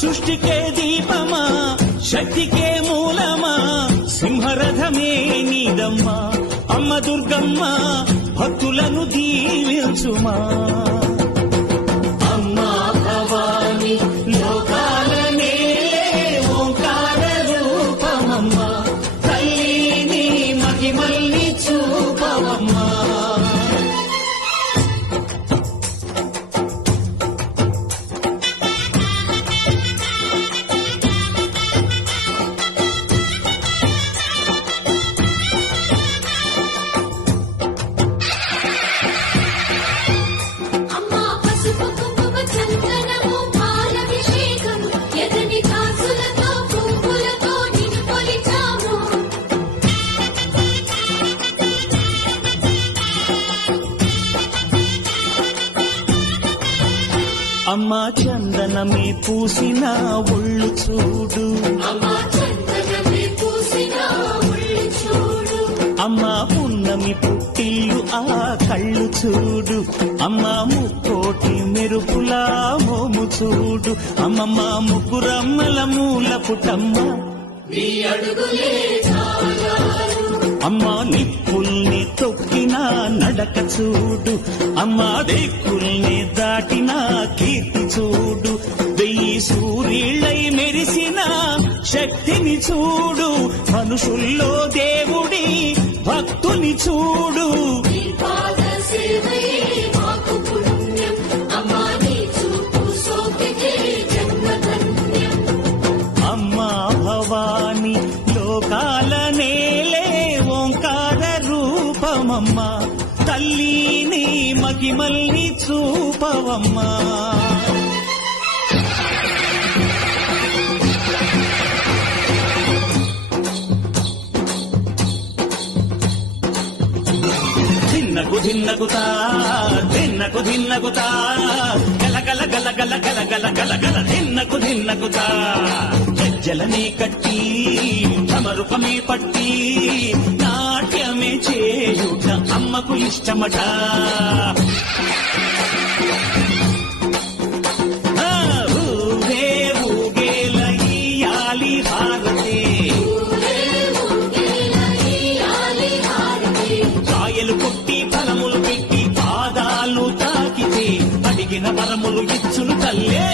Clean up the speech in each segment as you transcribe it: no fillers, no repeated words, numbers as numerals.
సృష్టికే దీపమా శక్తికే మూలమా సింహరథమే నీదమ్మా అమ్మ దుర్గమ్మ భక్తులను దీవించుమా అమ్మా భవాని లోకాలనే ఓంకార రూపమమ్మా తల్లిని మహిమల్ని చూపవమ్మా అమ్మా చందనమే పూసిన ఒళ్ళు చూడు అమ్మా పున్నమి పుట్టిల్లు ఆ కళ్ళు చూడు అమ్మా ముక్కోటి మెరుపులా మోము చూడు అమ్మమ్మ ముగ్గురమ్మల మూల పుటమ్మ అమ్మా నిప్పుల్ని తొక్కిన నడక చూడు అమ్మా దిక్కుల్ని దాటిన కీర్తి చూడు 1000 సూర్యుళ్ళై మెరిసిన శక్తిని చూడు మనుషుల్లో దేవుడి భక్తుని చూడు అమ్మా భవాని లోకాల నేలే ఓంకార రూపమమ్మా తల్లిని మహిమల్ని చూపవమ్మా ధిన్నకుతా ధిన్నకుతా గల గల గల గల గల గల గల ధిన్నకుతా గజ్జలనే కట్టి సమరుపమే పట్టి నాట్యమే చేయుట అమ్మకు ఇష్టమట ఊగే ఊగేల ఈయాలి భారతే కాయలు కొట్టి ఫలములు పెట్టి పాదాలు తాకితే అడిగిన వరములు ఇచ్చును తల్లే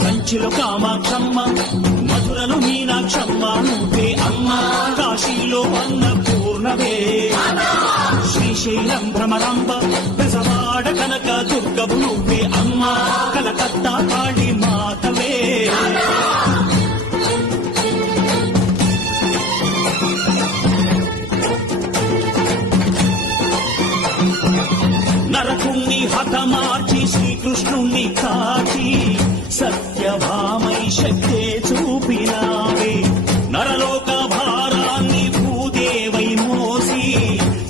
కంచిలో కామాక్షమ్మ మధురలో మీనాక్షమ్మ నువ్వే అమ్మ కాశీలో అన్నపూర్ణవే శ్రీశైలం భ్రమరాంబ బెజవాడ కనక దుర్గవు నువ్వే అమ్మ కలకత్తా కాళీ మాతవే నరకుణ్ణి హతమార్చి శ్రీకృష్ణుణ్ణి కాచి సత్యభామై శక్తే చూపినావే నరలోక భారాన్ని భూదేవై మోసి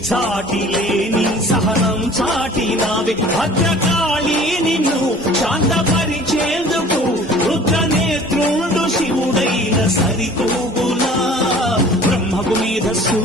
చాటి లేని సహనం చాటినావే భద్రకాళి నిన్ను శాంతపరిచేందుకు రుద్రనేత్రుండు శివుడైన సరితూగునా బ్రహ్మకు మేధస్సు